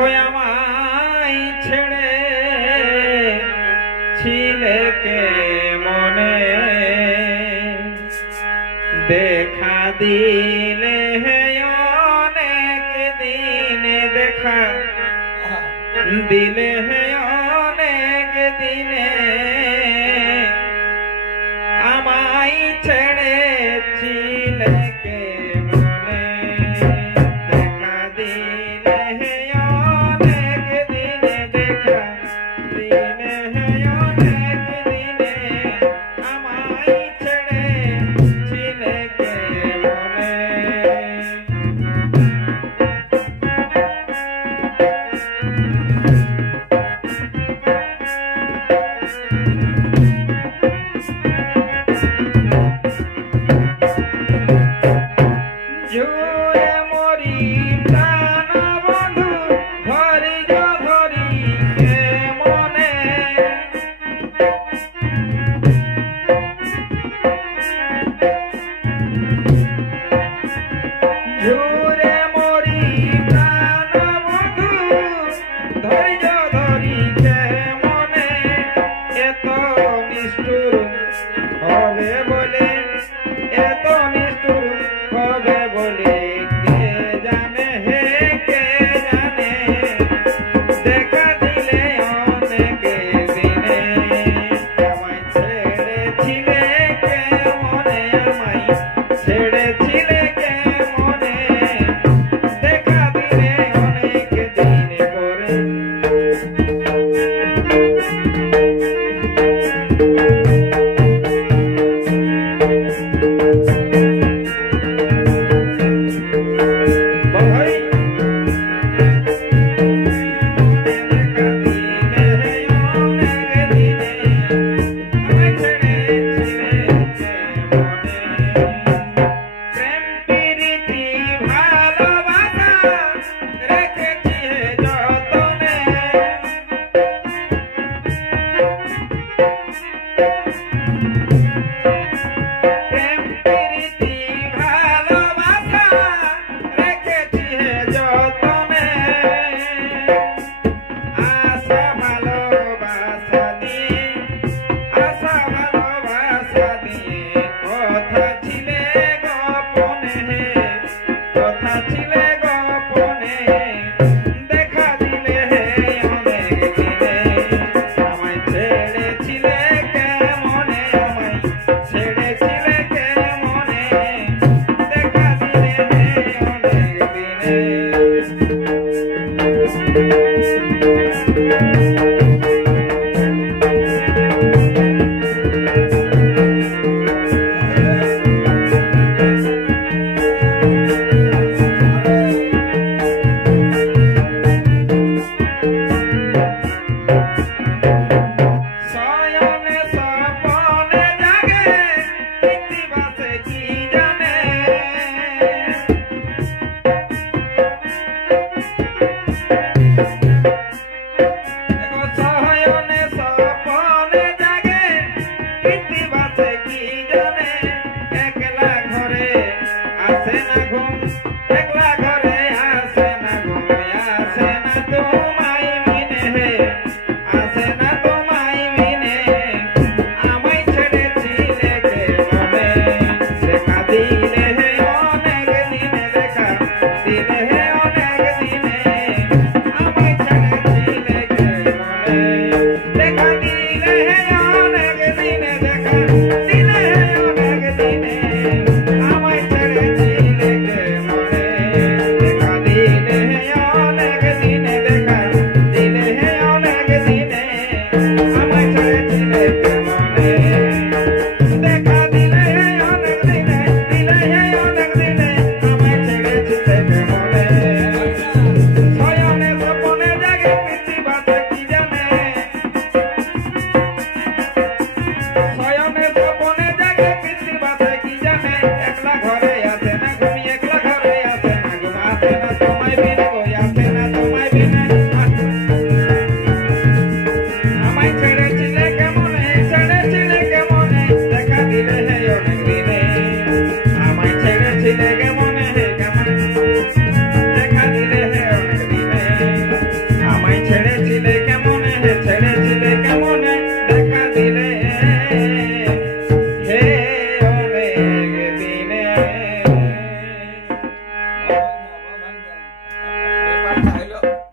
আমায় ছেড়ে ছিলে কে মনে দেখা দিলে অনেক দিনে দেখা দিলে অনেক দিনে আমায় ছেড়ে ছিলে কে মনে দেখা দিলে অনেক দিনে দেখা দিলে অনেক দিনে আমায় ছেড়ে ছিলে কে মনে জুড়ে মরি প্রাণ বন্ধু ধরি ধরি কে মনে জুড়ে মরি প্রাণ বন্ধু ধরি ধরি কে মনে এত নিষ্ঠুর হবে বলে এত নিষ্ঠুর হবে বলে কে জানে হে কে জানে দেখা দিলে অনেক দিনে আমায় ছেড়েছিলে কে মনে আমায় ছেড়েছিলে কে মনে দেখা দিলে অনেক দিনে করে একলা ঘরে আসে না ঘুম আসে না তোমায় মিনে